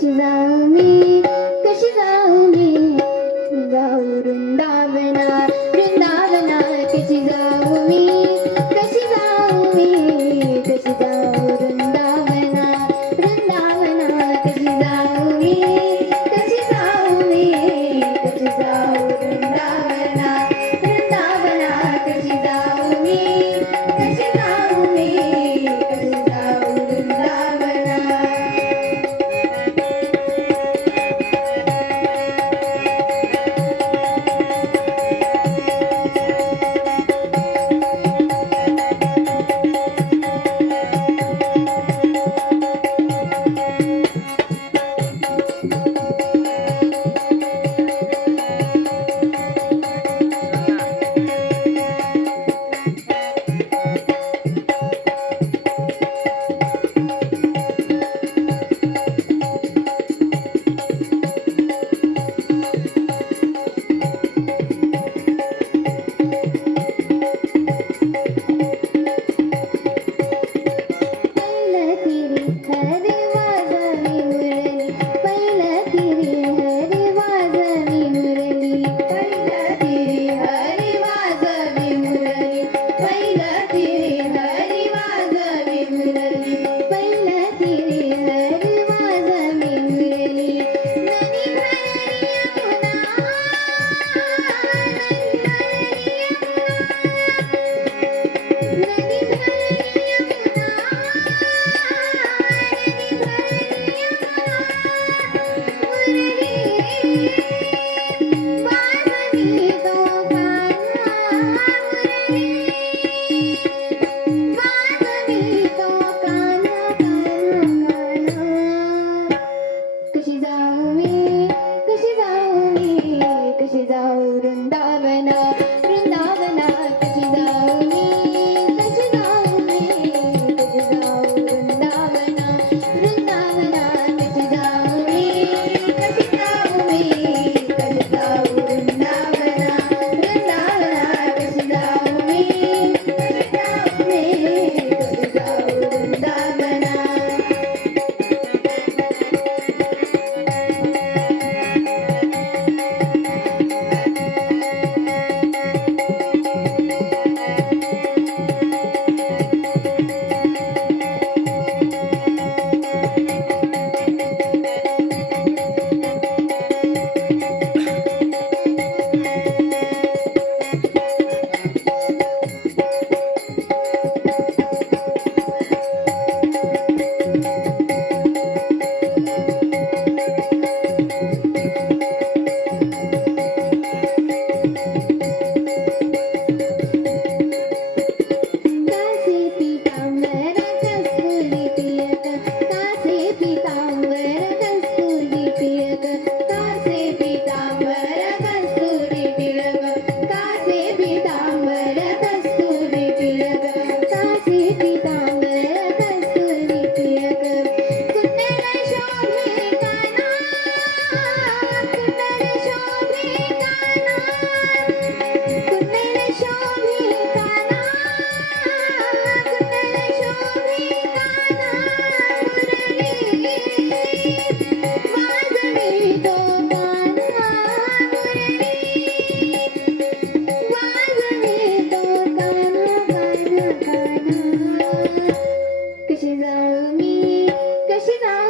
कशी जाऊ मी, कशी जाऊ मी, जाऊ वृंदावना वृंदावना, कशी जाऊ मी, कशी जाऊ मी, कशी जाऊ वृंदावना वृंदावना, कशी जाऊ मी, कशी जाऊ मी, कशी जाऊ वृंदावना वृंदावना, कशी जाऊ मी, कशी जाऊ मी, कशी जाऊ वृंदावना. कशी जाऊ मी, कशी जाऊ मी, कशी जाऊ वृंदावना वृंदावना, कशी जाऊ मी, कशी जाऊ मी, कशी जाऊ वृंदावना वृंदावना, कशी जाऊ मी, कशी जाऊ मी, कशी जाऊ वृंदावना वृंदावना, कशी जाऊ मी, कशी जाऊ मी, कशी जाऊ वृंदावना. कशी जाऊ मी, कशी जाऊ